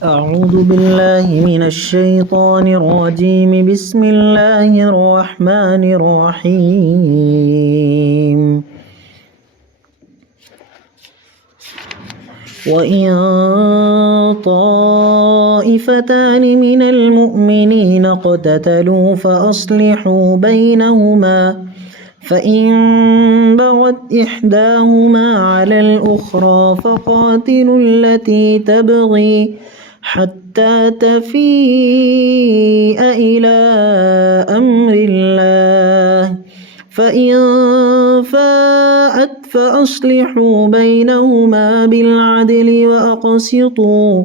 أعوذ بالله من الشيطان الرجيم بسم الله الرحمن الرحيم وإن طائفتان من المؤمنين اقتتلوا فأصلحوا بينهما فإن بغت إحداهما على الأخرى فقاتلوا التي تبغي حتى تفيء إلى أمر الله فإن فاءت فأصلحوا بينهما بالعدل وأقسطوا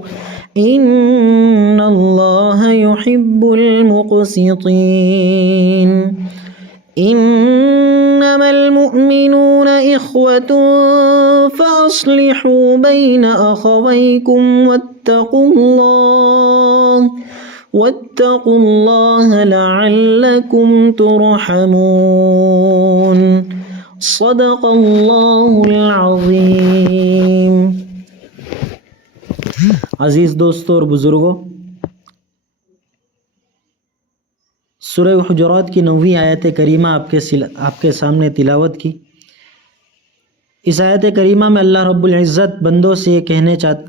إن الله يحب المقسطين إنما المؤمنون إخوة فأصلحوا بين أخويكم واتقوا الله لعلكم ترحمون صدق اللہ العظیم۔ عزیز دوستوں اور بزرگوں، سورہ حجرات کی 9ویں آیت کریمہ آپ کے سامنے تلاوت کی۔ اس آیت کریمہ میں اللہ رب العزت بندوں سے یہ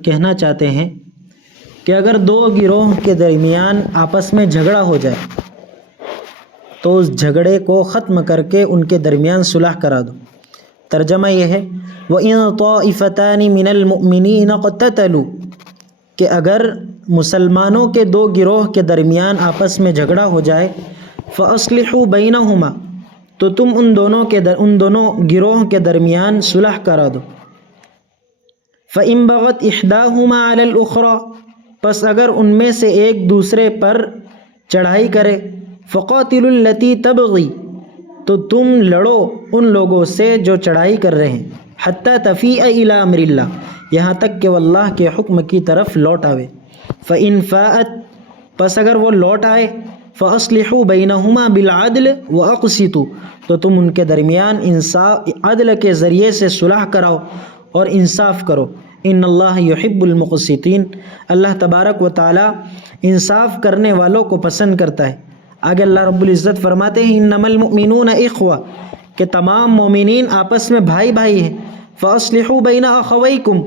کہنا چاہتے ہیں کہ اگر دو گروہ کے درمیان آپس میں جھگڑا ہو جائے تو اس جھگڑے کو ختم کر کے ان کے درمیان صلح کرا دو۔ ترجمہ یہ ہے وَإِن طَائِفَتَانِ مِنَ الْمُؤْمِنِينَ اقْتَتَلُوا، کہ اگر مسلمانوں کے دو گروہ کے درمیان آپس میں جھگڑا ہو جائے فَأَصْلِحُوا بَيْنَهُمَا، تو تم ان دونوں گروہ کے درمیان صلح کرا دو۔ فَإِن بَغَتْ إِحْدَاهُمَا عَلَى الْأُخْرَى، پس اگر ان میں سے ایک دوسرے پر چڑھائی کرے فَقَاتِلُوا الَّتِي تَبْغِي، تو تم لڑو ان لوگوں سے جو چڑھائی کر رہے ہیں، حَتَّى تَفِيءَ إِلَى أَمْرِ اللَّهِ، یہاں تک کہ وہ اللہ کے حکم کی طرف لوٹ آوے۔ فَإِن فَاءَتْ، پس اگر وہ لوٹ آئے، فَأَصْلِحُوا بَيْنَهُمَا بِالْعَدْلِ وَأَقْسِطُوا، تو تم ان کے درمیان عدل کے ذریعے سے صلح کراؤ اور انصاف کرو۔ ان اللہ یحب المقسطین، اللہ تبارک و تعالی انصاف کرنے والوں کو پسند کرتا ہے۔ آگے اللہ رب العزت فرماتے ہیں انما المؤمنون اخوہ، کہ تمام مومنین آپس میں بھائی بھائی ہیں۔ فاصلحوا بین اخویکم،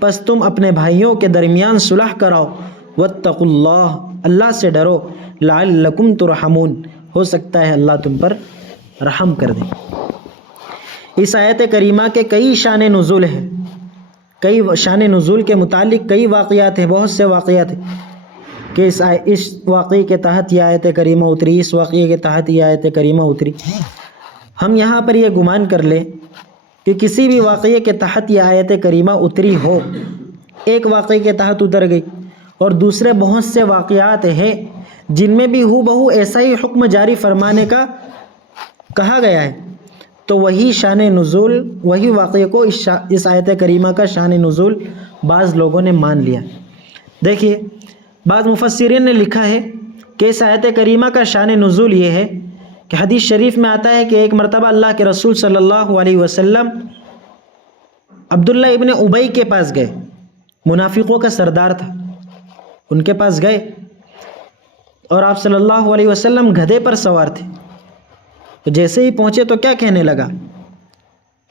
پس تم اپنے بھائیوں کے درمیان صلح کراؤ۔ واتقوا اللہ، اللہ سے ڈرو۔ لعلکم ترحمون، ہو سکتا ہے اللہ تم پر رحم کر دے۔ اس آیت کریمہ کے کئی شان نزول ہیں، کئی شان نزول کے متعلق کئی واقعات ہیں، بہت سے واقعات ہیں کہ اس واقعے کے تحت یہ آیت کریمہ اتری، اس واقعے کے تحت یہ آیت کریمہ اتری۔ ہم یہاں پر یہ گمان کر لیں کہ کسی بھی واقعے کے تحت یہ آیت کریمہ اتری ہو، ایک واقعے کے تحت اتر گئی، اور دوسرے بہت سے واقعات ہیں جن میں بھی ہو بہو ایسا ہی حکم جاری فرمانے کا کہا گیا ہے، تو وہی شان نزول، وہی واقعے کو اس آیت کریمہ کا شان نزول بعض لوگوں نے مان لیا۔ دیکھیے، بعض مفسرین نے لکھا ہے کہ اس آیت کریمہ کا شان نزول یہ ہے کہ حدیث شریف میں آتا ہے کہ ایک مرتبہ اللہ کے رسول صلی اللہ علیہ وسلم عبداللہ ابن ابی کے پاس گئے، منافقوں کا سردار تھا، ان کے پاس گئے اور آپ صلی اللہ علیہ وسلم گدھے پر سوار تھے۔ تو جیسے ہی پہنچے تو کیا کہنے لگا؟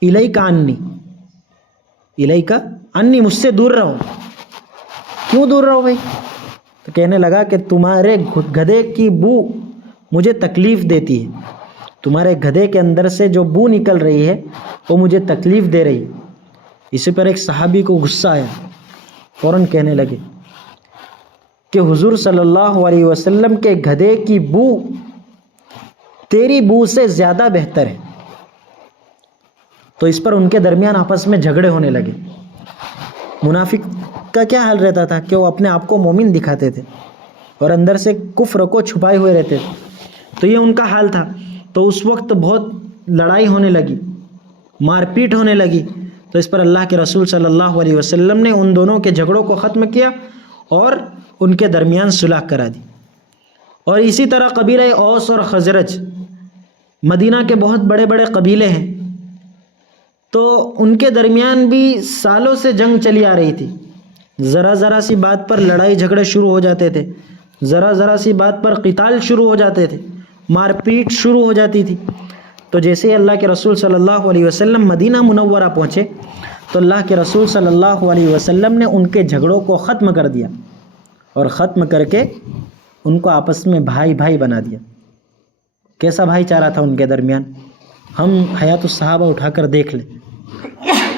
الیک عنی، الیک عنی، مجھ سے دور رہو۔ کیوں دور رہو بھائی؟ تو کہنے لگا کہ تمہارے گدھے کی بو مجھے تکلیف دیتی ہے، تمہارے گدھے کے اندر سے جو بو نکل رہی ہے وہ مجھے تکلیف دے رہی ہے۔ اسی پر ایک صحابی کو غصہ آیا، فوراً کہنے لگے کہ حضور صلی اللہ علیہ وسلم کے گدھے کی بو تیری بو سے زیادہ بہتر ہے۔ تو اس پر ان کے درمیان آپس میں جھگڑے ہونے لگے۔ منافق کا کیا حال رہتا تھا کہ وہ اپنے آپ کو مومن دکھاتے تھے اور اندر سے کفر کو چھپائے ہوئے رہتے تھے، تو یہ ان کا حال تھا۔ تو اس وقت بہت لڑائی ہونے لگی، مار پیٹ ہونے لگی۔ تو اس پر اللہ کے رسول صلی اللہ علیہ وسلم نے ان دونوں کے جھگڑوں کو ختم کیا اور ان کے درمیان صلح کرا دی۔ اور اسی طرح قبیلہ اوس اور خزرج، مدینہ کے بہت بڑے بڑے قبیلے ہیں، تو ان کے درمیان بھی سالوں سے جنگ چلی آ رہی تھی، ذرا ذرا سی بات پر لڑائی جھگڑے شروع ہو جاتے تھے، ذرا ذرا سی بات پر قتال شروع ہو جاتے تھے، مار پیٹ شروع ہو جاتی تھی۔ تو جیسے اللہ کے رسول صلی اللہ علیہ وسلم مدینہ منورہ پہنچے تو اللہ کے رسول صلی اللہ علیہ وسلم نے ان کے جھگڑوں کو ختم کر دیا، اور ختم کر کے ان کو آپس میں بھائی بھائی بنا دیا۔ کیسا بھائی چارہ تھا ان کے درمیان، ہم حیات الصحابہ اٹھا کر دیکھ لیں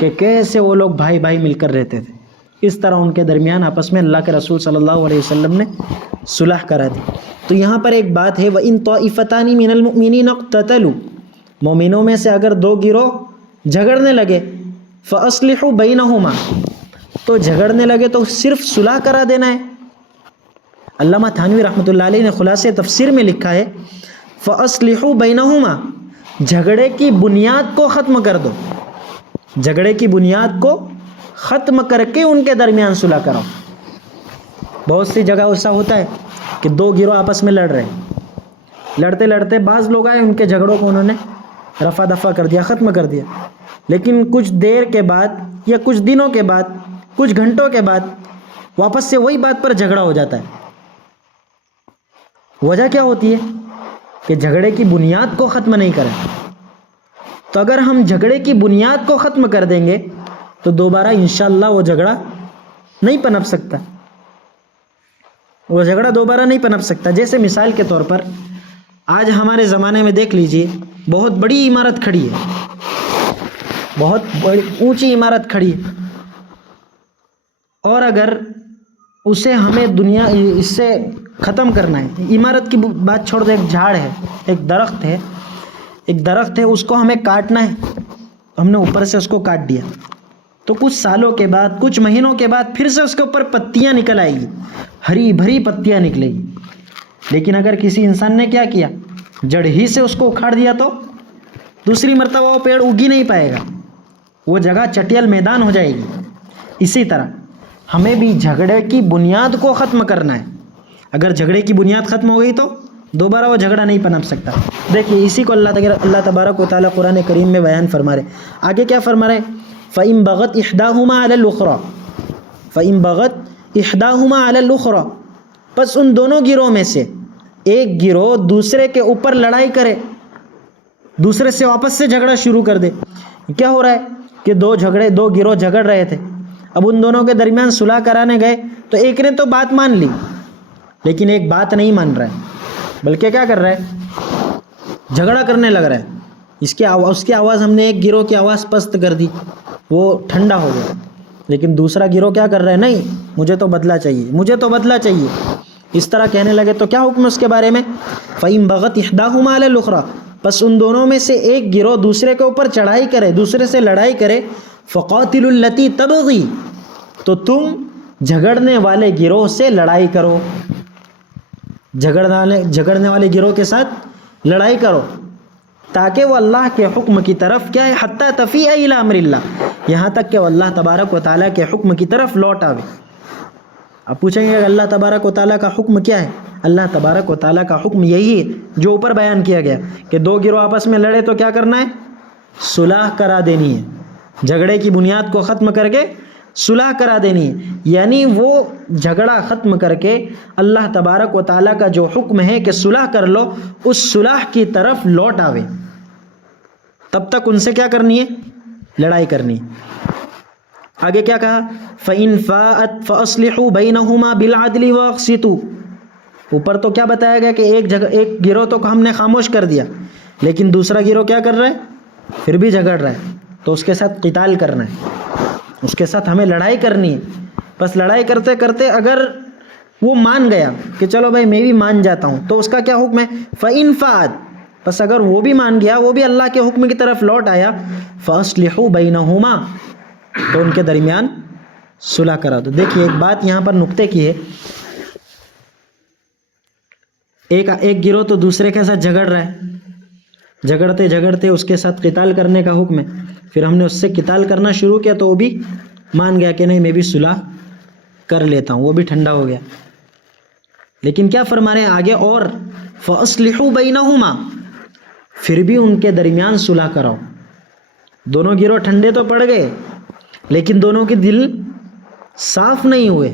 کہ کیسے وہ لوگ بھائی بھائی مل کر رہتے تھے۔ اس طرح ان کے درمیان آپس میں اللہ کے رسول صلی اللہ علیہ وسلم نے صلح کرا دی۔ تو یہاں پر ایک بات ہے، وَإِن طَائِفَتَانِ مِنَ الْمُؤْمِنِينَ اقْتَتَلُوا، مومنوں میں سے اگر دو گروہ جھگڑنے لگے، فَأَصْلِحُوا بَيْنَهُمَا، تو جھگڑنے لگے تو صرف صلح کرا دینا ہے۔ علامہ تھانوی رحمۃ اللہ علیہ نے خلاصے تفسیر میں لکھا ہے فَأَصْلِحُوا بَيْنَهُمَا، جھگڑے کی بنیاد کو ختم کر دو، جھگڑے کی بنیاد کو ختم کر کے ان کے درمیان صلح کراؤ۔ بہت سی جگہ ایسا ہوتا ہے کہ دو گروہ آپس میں لڑ رہے ہیں، لڑتے لڑتے بعض لوگ آئے، ان کے جھگڑوں کو انہوں نے رفع دفع کر دیا، ختم کر دیا، لیکن کچھ دیر کے بعد یا کچھ دنوں کے بعد، کچھ گھنٹوں کے بعد واپس سے وہی بات پر جھگڑا ہو جاتا ہے۔ وجہ کیا ہوتی ہے کہ جھگڑے کی بنیاد کو ختم نہیں کریں۔ تو اگر ہم جھگڑے کی بنیاد کو ختم کر دیں گے تو دوبارہ انشاءاللہ وہ جھگڑا نہیں پنپ سکتا، وہ جھگڑا دوبارہ نہیں پنپ سکتا۔ جیسے مثال کے طور پر آج ہمارے زمانے میں دیکھ لیجئے، بہت بڑی عمارت کھڑی ہے، بہت بڑی اونچی عمارت کھڑی ہے، اور اگر اسے ہمیں دنیا اس سے ختم کرنا ہے، عمارت کی بات چھوڑ دیں، ایک جھاڑ ہے، ایک درخت ہے، ایک درخت ہے، اس کو ہمیں کاٹنا ہے، ہم نے اوپر سے اس کو کاٹ دیا تو کچھ سالوں کے بعد، کچھ مہینوں کے بعد پھر سے اس کے اوپر پتیاں نکل آئے گی، ہری بھری پتیاں نکلے گی۔ لیکن اگر کسی انسان نے کیا کیا، جڑ ہی سے اس کو اکھاڑ دیا تو دوسری مرتبہ وہ پیڑ اگی نہیں پائے گا، وہ جگہ چٹیل میدان ہو جائے گی۔ اسی طرح ہمیں بھی جھگڑے کی بنیاد کو ختم کرنا ہے۔ اگر جھگڑے کی بنیاد ختم ہو گئی تو دوبارہ وہ جھگڑا نہیں پنپ سکتا۔ دیکھیے اسی کو اللہ تبارک و تعالیٰ قرآن کریم میں بیان فرما رہے۔ آگے کیا فرما رہے؟ فَإِن بَغَتْ إِحْدَاهُمَا عَلَى الْأُخْرَى، فَإِن بَغَتْ إِحْدَاهُمَا عَلَى الْأُخْرَى، پس ان دونوں گروہ میں سے ایک گروہ دوسرے کے اوپر لڑائی کرے، دوسرے سے واپس سے جھگڑا شروع کر دے۔ کیا ہو رہا ہے کہ دو گروہ جھگڑ رہے تھے، اب ان دونوں کے درمیان صلح کرانے گئے تو ایک نے تو بات مان لی، لیکن ایک بات نہیں مان رہا ہے، بلکہ کیا کر رہا ہے، جھگڑا کرنے لگ رہا ہے۔ اس کی آواز ہم نے ایک گروہ کی آواز پست کر دی، وہ ٹھنڈا ہو گیا، لیکن دوسرا گروہ کیا کر رہا ہے، نہیں مجھے تو بدلہ چاہیے، مجھے تو بدلہ چاہیے، اس طرح کہنے لگے۔ تو کیا حکم اس کے بارے میں؟ فَإِن بَغَتْ إِحْدَاهُمَا عَلَى الْأُخْرَى، پس ان دونوں میں سے ایک گروہ دوسرے کے اوپر چڑھائی کرے، دوسرے سے لڑائی کرے، فَقَاتِلُوا الَّتِي تَبْغِي، تو تم جھگڑنے والے گروہ سے لڑائی کرو، جھگڑنے والے گروہ کے ساتھ لڑائی کرو، تاکہ وہ اللہ کے حکم کی طرف کیا ہے، حتی تفیء الی امر اللہ، یہاں تک کہ وہ اللہ تبارک و تعالیٰ کے حکم کی طرف لوٹ آوے۔ اب پوچھیں گے کہ اللہ تبارک و تعالیٰ کا حکم کیا ہے؟ اللہ تبارک و تعالیٰ کا حکم یہی ہے جو اوپر بیان کیا گیا کہ دو گروہ آپس میں لڑے تو کیا کرنا ہے، صلح کرا دینی ہے، جھگڑے کی بنیاد کو ختم کر کے صلح کرا دینی ہے، یعنی وہ جھگڑا ختم کر کے اللہ تبارک و تعالیٰ کا جو حکم ہے کہ صلح کر لو، اس صلح کی طرف لوٹ آوے، تب تک ان سے کیا کرنی ہے، لڑائی کرنی ہے۔ آگے کیا کہا؟ فَإِن فَاءَتْ فَأَصْلِحُوا بَيْنَهُمَا بِالْعَدْلِ وَأَقْسِطُوا، اوپر تو کیا بتایا گیا کہ ایک گروہ تو ہم نے خاموش کر دیا، لیکن دوسرا گروہ کیا کر رہا ہے، پھر بھی جھگڑ رہا ہے، تو اس کے ساتھ قتال کرنا ہے، اس کے ساتھ ہمیں لڑائی کرنی ہے۔ بس لڑائی کرتے کرتے اگر وہ مان گیا کہ چلو بھائی میں بھی مان جاتا ہوں، تو اس کا کیا حکم ہے؟ فَإِن فَاءَتْ، بس اگر وہ بھی مان گیا، وہ بھی اللہ کے حکم کی طرف لوٹ آیا، فَأَصْلِحُوا بَيْنَهُمَا، تو ان کے درمیان صلح کرا دو۔ دیکھیے ایک بات یہاں پر نقطے کی ہے، ایک گروہ تو دوسرے کے ساتھ جھگڑ رہا ہے، جھگڑتے جھگڑتے اس کے ساتھ قتال کرنے کا حکم ہے، پھر ہم نے اس سے قتال کرنا شروع کیا تو وہ بھی مان گیا کہ نہیں میں بھی صلح کر لیتا ہوں، وہ بھی ٹھنڈا ہو گیا۔ لیکن کیا فرما رہے ہیں آگے اور فَأَصْلِحُوا بَيْنَهُمَا، پھر بھی ان کے درمیان صلح کراؤ۔ دونوں گروہ ٹھنڈے تو پڑ گئے، لیکن دونوں کے دل صاف نہیں ہوئے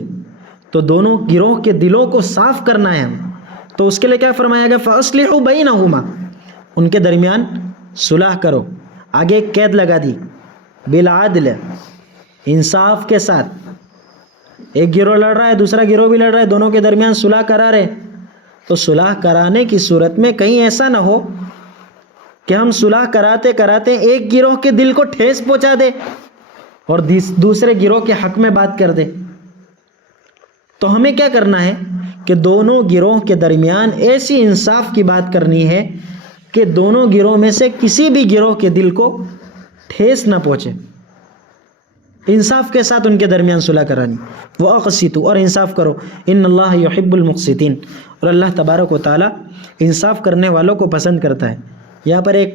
تو دونوں گروہ کے دلوں کو صاف کرنا ہے ہم. تو اس کے لیے کیا فرمایا گیا؟ فَأَصْلِحُوا بَيْنَهُمَا، ان کے درمیان صلح کرو. آگے ایک قید لگا دی، بالعدل، انصاف کے ساتھ. ایک گروہ لڑ رہا ہے، دوسرا گروہ بھی لڑ رہا ہے، دونوں کے درمیان صلح کرا رہے. تو صلح کرانے کی صورت میں کہیں ایسا نہ ہو کہ ہم صلح کراتے کراتے ایک گروہ کے دل کو ٹھیس پہنچا دے اور دوسرے گروہ کے حق میں بات کر دے. تو ہمیں کیا کرنا ہے کہ دونوں گروہ کے درمیان ایسی انصاف کی بات کرنی ہے کہ دونوں گروہ میں سے کسی بھی گروہ کے دل کو ٹھیس نہ پہنچے. انصاف کے ساتھ ان کے درمیان صلح کرانی. وَأَقْسِطُوا، اور انصاف کرو. ان اللہ یحب المقسطین، اور اللہ تبارک و تعالی انصاف کرنے والوں کو پسند کرتا ہے. یہاں پر ایک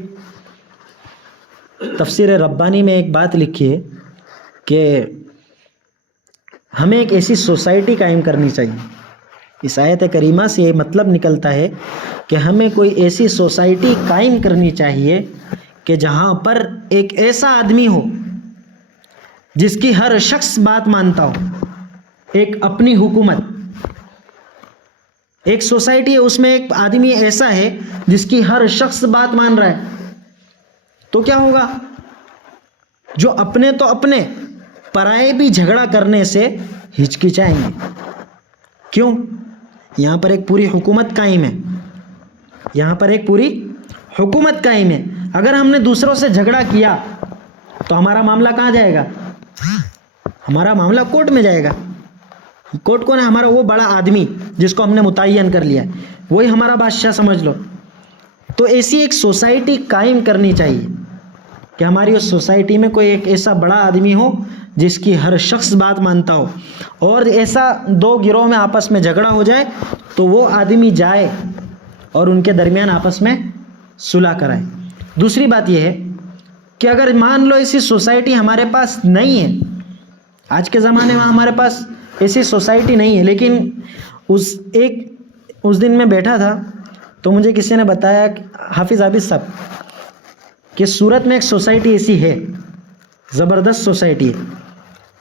تفسیر ربانی میں ایک بات لکھی ہے کہ ہمیں ایک ایسی سوسائٹی قائم کرنی چاہیے. اس آیت کریمہ سے یہ مطلب نکلتا ہے کہ ہمیں کوئی ایسی سوسائٹی قائم کرنی چاہیے کہ جہاں پر ایک ایسا آدمی ہو جس کی ہر شخص بات مانتا ہو. ایک اپنی حکومت، ایک سوسائٹی ہے، اس میں ایک آدمی ایسا ہے جس کی ہر شخص بات مان رہا ہے. تو کیا ہوگا؟ جو اپنے تو اپنے، پرائے بھی جھگڑا کرنے سے ہچکچائیں گے. کیوں؟ یہاں پر ایک پوری حکومت قائم ہے. یہاں پر ایک پوری حکومت قائم ہے. اگر ہم نے دوسروں سے جھگڑا کیا تو ہمارا معاملہ کہاں جائے گا؟ ہمارا معاملہ کورٹ میں جائے گا. کورٹ کون ہے؟ ہمارا وہ بڑا آدمی جس کو ہم نے متعین کر لیا ہے، وہی ہمارا بادشاہ سمجھ لو. تو ایسی ایک سوسائٹی قائم کرنی چاہیے کہ ہماری اس سوسائٹی میں کوئی ایک ایسا بڑا آدمی ہو جس کی ہر شخص بات مانتا ہو. اور ایسا دو گروہ میں آپس میں جھگڑا ہو جائے تو وہ آدمی جائے اور ان کے درمیان آپس میں صلح کرائے. دوسری بات یہ ہے کہ اگر مان لو ایسی سوسائٹی ہمارے پاس نہیں ہے، آج کے زمانے میں ہمارے پاس ایسی سوسائٹی نہیں ہے، لیکن اس دن میں بیٹھا تھا تو مجھے کسی نے بتایا، حافظ عابد صاحب، کہ سورت میں ایک سوسائٹی ایسی ہے، زبردست سوسائٹی ہے،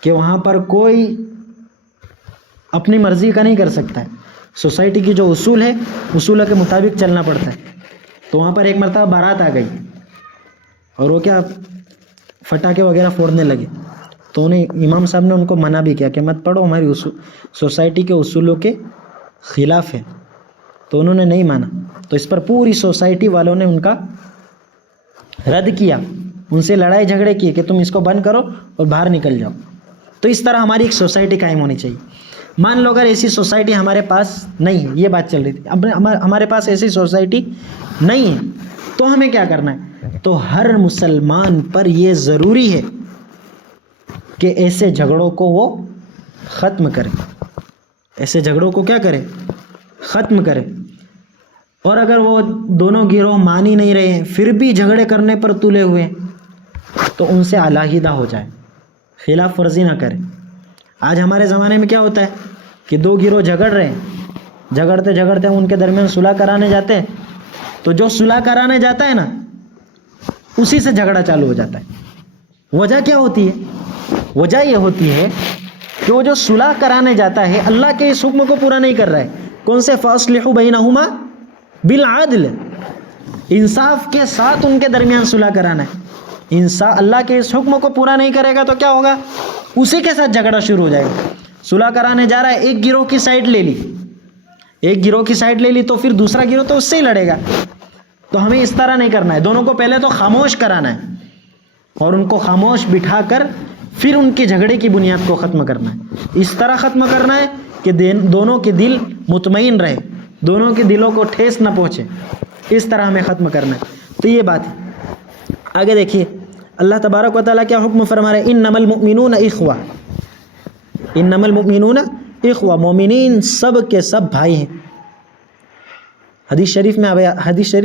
کہ وہاں پر کوئی اپنی مرضی کا نہیں کر سکتا ہے. سوسائٹی کی جو اصول ہے، اصولوں کے مطابق چلنا پڑتا ہے. تو وہاں پر ایک مرتبہ بارات آ گئی اور وہ کیا پٹاخے وغیرہ پھوڑنے لگے. تو انہیں امام صاحب نے ان کو منع بھی کیا کہ مت پڑھو، ہماری سوسائٹی کے اصولوں کے خلاف ہے. تو انہوں نے نہیں مانا. تو اس پر پوری سوسائٹی والوں نے ان کا رد کیا، ان سے لڑائی جھگڑے کیے کہ تم اس کو بند کرو اور باہر نکل جاؤ. تو اس طرح ہماری ایک سوسائٹی قائم ہونی چاہیے. مان لو اگر ایسی سوسائٹی ہمارے پاس نہیں ہے، یہ بات چل رہی تھی، ہمارے پاس ایسی سوسائٹی نہیں ہے، تو ہمیں کیا کرنا ہے؟ تو ہر مسلمان پر یہ ضروری ہے کہ ایسے جھگڑوں کو وہ ختم کرے. ایسے جھگڑوں کو کیا کرے؟ ختم کرے. اور اگر وہ دونوں گروہ مان ہی نہیں رہے ہیں، پھر بھی جھگڑے کرنے پر تلے ہوئے ہیں، تو ان سے علیحدہ ہو جائے، خلاف ورزی نہ کرے. آج ہمارے زمانے میں کیا ہوتا ہے کہ دو گروہ جھگڑ رہے ہیں، جھگڑتے جھگڑتے ان کے درمیان صلح کرانے جاتے ہیں، تو جو صلح کرانے جاتا ہے نا، اسی سے جھگڑا چالو ہو جاتا ہے. وجہ کیا ہوتی ہے؟ وجہ یہ ہوتی ہے کہ وہ جو صلح کرانے جاتا ہے اللہ کے اس حکم کو پورا نہیں کر رہا ہے. کون سے؟ فَأَصْلِحُوا بَيْنَهُمَا بِالْعَدْلِ، انصاف کے ساتھ ان کے درمیان صلح کرانا ہے. اللہ کے اس حکم کو پورا نہیں کرے گا تو کیا ہوگا؟ اسی کے ساتھ جھگڑا شروع ہو جائے گا. صلح کرانے جا رہا ہے، ایک گروہ کی سائڈ لے لی، ایک گروہ کی سائڈ لے لی تو پھر دوسرا گروہ تو اس سے ہی لڑے گا. تو ہمیں اس طرح نہیں کرنا ہے. دونوں کو پہلے تو خاموش کرانا ہے اور ان کو خاموش بٹھا کر پھر ان کے جھگڑے کی بنیاد کو ختم کرنا ہے. اس طرح ختم کرنا ہے کہ دونوں کے دل مطمئن رہے، دونوں کے دلوں کو ٹھیس نہ پہنچے. اس طرح ہمیں ختم کرنا ہے. تو یہ بات ہے. آگے دیکھیے اللہ تبارک و تعالیٰ کیا حکم فرما رہے ہیں؟ انما المؤمنون اخوہ، انما المؤمنون اخوہ، مومنین سب کے سب بھائی ہیں. حدیث شریف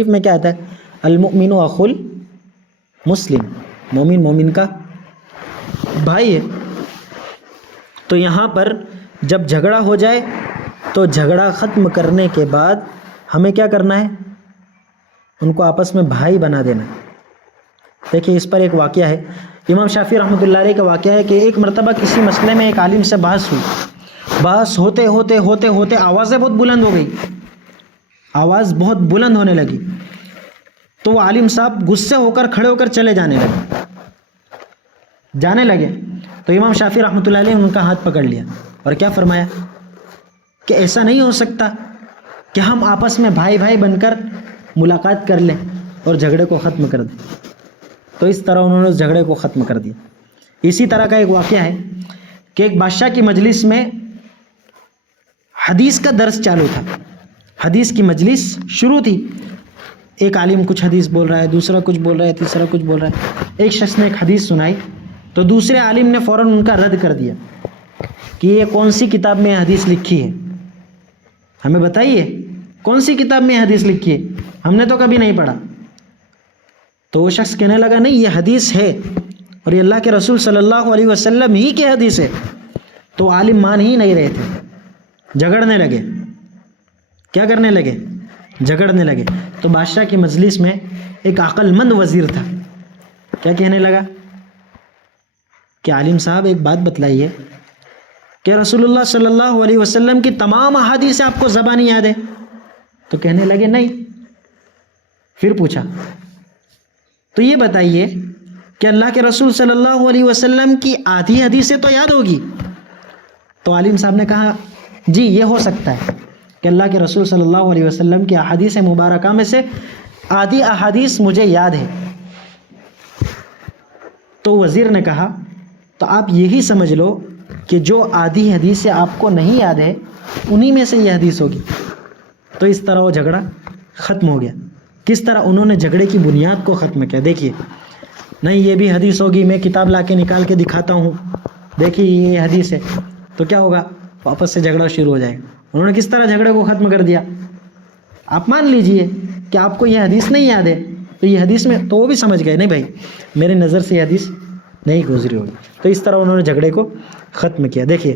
میں کیا آتا ہے؟ المؤمن اخو المسلم، مومن مومن کا بھائی ہے. تو یہاں پر جب جھگڑا ہو جائے تو جھگڑا ختم کرنے کے بعد ہمیں کیا کرنا ہے؟ ان کو آپس میں بھائی بنا دینا. دیکھیے اس پر ایک واقعہ ہے. امام شافعی رحمۃ اللہ علیہ کا واقعہ ہے کہ ایک مرتبہ کسی مسئلے میں ایک عالم سے بحث ہوئی. بحث ہوتے ہوتے ہوتے ہوتے آوازیں بہت بلند ہو گئی، آواز بہت بلند ہونے لگی. تو وہ عالم صاحب غصے ہو کر کھڑے ہو کر چلے جانے لگے. تو امام شافعی رحمۃ اللہ علیہ نے ان کا ہاتھ پکڑ لیا اور کیا فرمایا کہ ایسا نہیں ہو سکتا کہ ہم آپس میں بھائی بھائی بن کر ملاقات کر لیں اور جھگڑے کو ختم کر دیں. تو اس طرح انہوں نے اس جھگڑے کو ختم کر دیا. اسی طرح کا ایک واقعہ ہے کہ ایک بادشاہ کی مجلس میں حدیث کا درس چالو تھا، حدیث کی مجلس شروع تھی. ایک عالم کچھ حدیث بول رہا ہے، دوسرا کچھ بول رہا ہے، تیسرا کچھ بول رہا ہے. ایک شخص نے ایک حدیث سنائی تو دوسرے عالم نے فوراً ان کا رد کر دیا کہ یہ کون سی کتاب میں حدیث لکھی ہے، ہمیں بتائیے کون سی کتاب میں حدیث لکھی ہے، ہم نے تو کبھی نہیں پڑھا. تو وہ شخص کہنے لگا نہیں یہ حدیث ہے اور یہ اللہ کے رسول صلی اللہ علیہ وسلم ہی کی حدیث ہے. تو عالم مان ہی نہیں رہے تھے، جھگڑنے لگے. کیا کرنے لگے؟ جھگڑنے لگے. تو بادشاہ کی مجلس میں ایک عقل مند وزیر تھا، کیا کہنے لگا کہ عالم صاحب ایک بات بتلائیے کہ رسول اللہ صلی اللہ علیہ وسلم کی تمام احادیث آپ کو زبانی یاد ہے؟ تو کہنے لگے نہیں. پھر پوچھا تو یہ بتائیے کہ اللہ کے رسول صلی اللہ علیہ وسلم کی آدھی حدیثیں تو یاد ہوگی؟ تو عالم صاحب نے کہا جی یہ ہو سکتا ہے کہ اللہ کے رسول صلی اللہ علیہ وسلم کی احادیث مبارکہ میں سے آدھی احادیث مجھے یاد ہے. تو وزیر نے کہا تو آپ یہی سمجھ لو کہ جو آدھی حدیثیں آپ کو نہیں یاد ہے انہی میں سے یہ حدیث ہوگی. تو اس طرح وہ جھگڑا ختم ہو گیا. کس طرح انہوں نے جھگڑے کی بنیاد کو ختم کیا. دیکھیے نہیں یہ بھی حدیث ہوگی، میں کتاب لا کے نکال کے دکھاتا ہوں، دیکھیے یہ حدیث ہے. تو کیا ہوگا؟ واپس سے جھگڑا شروع ہو جائے گا. انہوں نے کس طرح جھگڑے کو ختم کر دیا. آپ مان لیجئے کہ آپ کو یہ حدیث نہیں یاد ہے تو یہ حدیث میں تو وہ بھی سمجھ گئے نہیں بھائی میرے نظر سے یہ حدیث نہیں گزری ہوگی. تو اس طرح انہوں نے جھگڑے کو ختم کیا. دیکھیے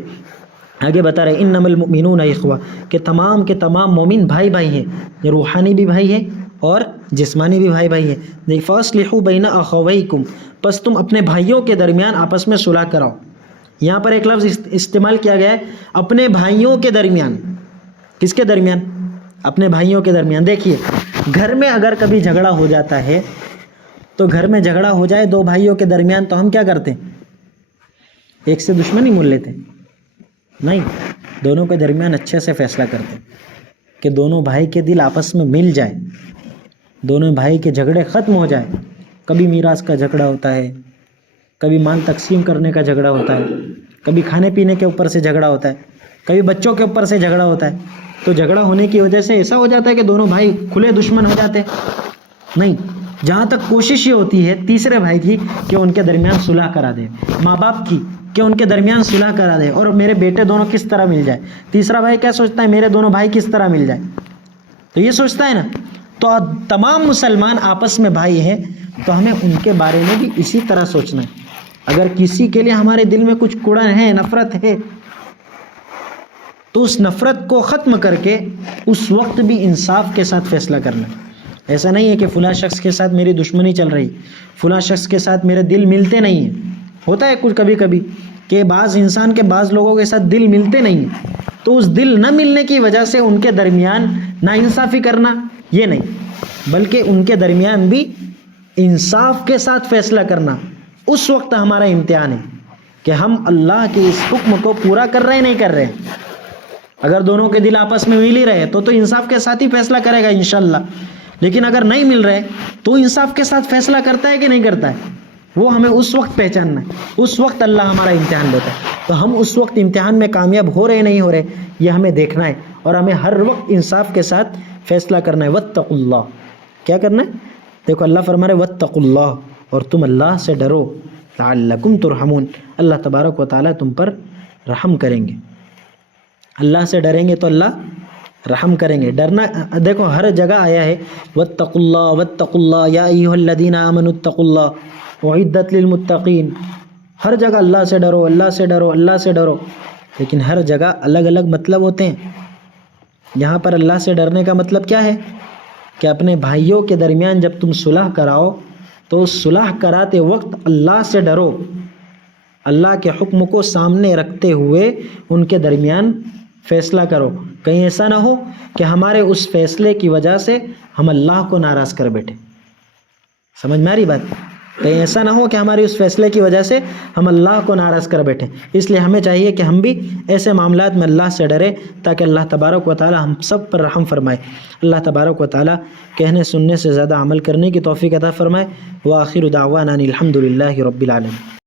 آگے بتا رہے انما المؤمنون اخوہ کہ تمام کے تمام مومن بھائی بھائی ہیں، یہ روحانی بھی بھائی ہیں اور جسمانی بھی بھائی بھائی ہیں. فاصلحوا بین اخویکم پس تم اپنے بھائیوں کے درمیان آپس میں صلح کراؤ. یہاں پر ایک لفظ استعمال کیا گیا ہے اپنے بھائیوں کے درمیان. کس کے درمیان؟ اپنے بھائیوں کے درمیان. دیکھیے گھر میں اگر کبھی جھگڑا ہو جاتا ہے تو گھر میں جھگڑا ہو جائے دو بھائیوں کے درمیان تو ہم کیا کرتے ہیں؟ ایک سے دشمنی مول لیتے؟ نہیں، دونوں کے درمیان اچھے سے فیصلہ کرتے کہ دونوں بھائی کے دل آپس میں مل جائے، دونوں بھائی کے جھگڑے ختم ہو جائے. کبھی میراث کا جھگڑا ہوتا ہے، کبھی مال تقسیم کرنے کا جھگڑا ہوتا ہے، کبھی کھانے پینے کے اوپر سے جھگڑا ہوتا ہے، کبھی بچوں کے اوپر سے جھگڑا ہوتا ہے. تو جھگڑا ہونے کی وجہ سے ایسا ہو جاتا ہے کہ دونوں بھائی کھلے دشمن ہو جاتے نہیں. جہاں تک کوشش یہ ہوتی ہے تیسرے بھائی کی کہ ان کے درمیان صلح کرا دے، ماں باپ کی کہ ان کے درمیان صلح کرا دے اور میرے بیٹے دونوں کس طرح مل جائے. تیسرا بھائی کیا سوچتا ہے؟ میرے دونوں بھائی کس طرح مل جائے. تو یہ سوچتا ہے نا. تو تمام مسلمان آپس میں بھائی ہیں تو ہمیں ان کے بارے میں بھی اسی طرح سوچنا ہے. اگر کسی کے لیے ہمارے دل میں کچھ کڑن ہے، نفرت ہے، تو اس نفرت کو ختم کر کے اس وقت بھی انصاف کے ساتھ فیصلہ کرنا. ایسا نہیں ہے کہ فلاں شخص کے ساتھ میری دشمنی چل رہی، فلاں شخص کے ساتھ میرے دل ملتے نہیں ہیں. ہوتا ہے کچھ کبھی کبھی کہ بعض انسان کے بعض لوگوں کے ساتھ دل ملتے نہیں ہیں، تو اس دل نہ ملنے کی وجہ سے ان کے درمیان ناانصافی کرنا یہ نہیں، بلکہ ان کے درمیان بھی انصاف کے ساتھ فیصلہ کرنا. اس وقت ہمارا امتحان ہے کہ ہم اللہ کے اس حکم کو پورا کر رہے ہیں نہیں کر رہے ہیں. اگر دونوں کے دل آپس میں مل ہی رہے تو انصاف کے ساتھ ہی فیصلہ کرے گا انشاءاللہ. لیکن اگر نہیں مل رہے تو انصاف کے ساتھ فیصلہ کرتا ہے کہ نہیں کرتا ہے، وہ ہمیں اس وقت پہچاننا ہے. اس وقت اللہ ہمارا امتحان لیتا ہے. تو ہم اس وقت امتحان میں کامیاب ہو رہے نہیں ہو رہے یہ ہمیں دیکھنا ہے اور ہمیں ہر وقت انصاف کے ساتھ فیصلہ کرنا ہے. واتقوا اللہ، کیا کرنا ہے؟ دیکھو اللہ فرما رہے واتقوا اللہ، اور تم اللہ سے ڈرو، لعلکم ترحمون، اللہ تبارک و تعالیٰ تم پر رحم کریں گے. اللہ سے ڈریں گے تو اللہ رحم کریں گے. ڈرنا دیکھو ہر جگہ آیا ہے واتقوا اللہ واتقوا اللہ یا ایھا الذین آمنوا اتقوا اللہ اعدت للمتقین. ہر جگہ اللہ سے ڈرو، اللہ سے ڈرو، اللہ سے ڈرو، لیکن ہر جگہ الگ الگ مطلب ہوتے ہیں. یہاں پر اللہ سے ڈرنے کا مطلب کیا ہے کہ اپنے بھائیوں کے درمیان جب تم صلح کراؤ تو صلح کراتے وقت اللہ سے ڈرو، اللہ کے حکم کو سامنے رکھتے ہوئے ان کے درمیان فیصلہ کرو. کہیں ایسا نہ ہو کہ ہمارے اس فیصلے کی وجہ سے ہم اللہ کو ناراض کر بیٹھے. سمجھ میں آ رہی بات؟ کہیں ایسا نہ ہو کہ ہمارے اس فیصلے کی وجہ سے ہم اللہ کو ناراض کر بیٹھیں. اس لیے ہمیں چاہیے کہ ہم بھی ایسے معاملات میں اللہ سے ڈریں تاکہ اللہ تبارک و تعالی ہم سب پر رحم فرمائے. اللہ تبارک و تعالی کہنے سننے سے زیادہ عمل کرنے کی توفیق عطا فرمائے. وآخر دعوانا ان الحمد للہ رب العالمین.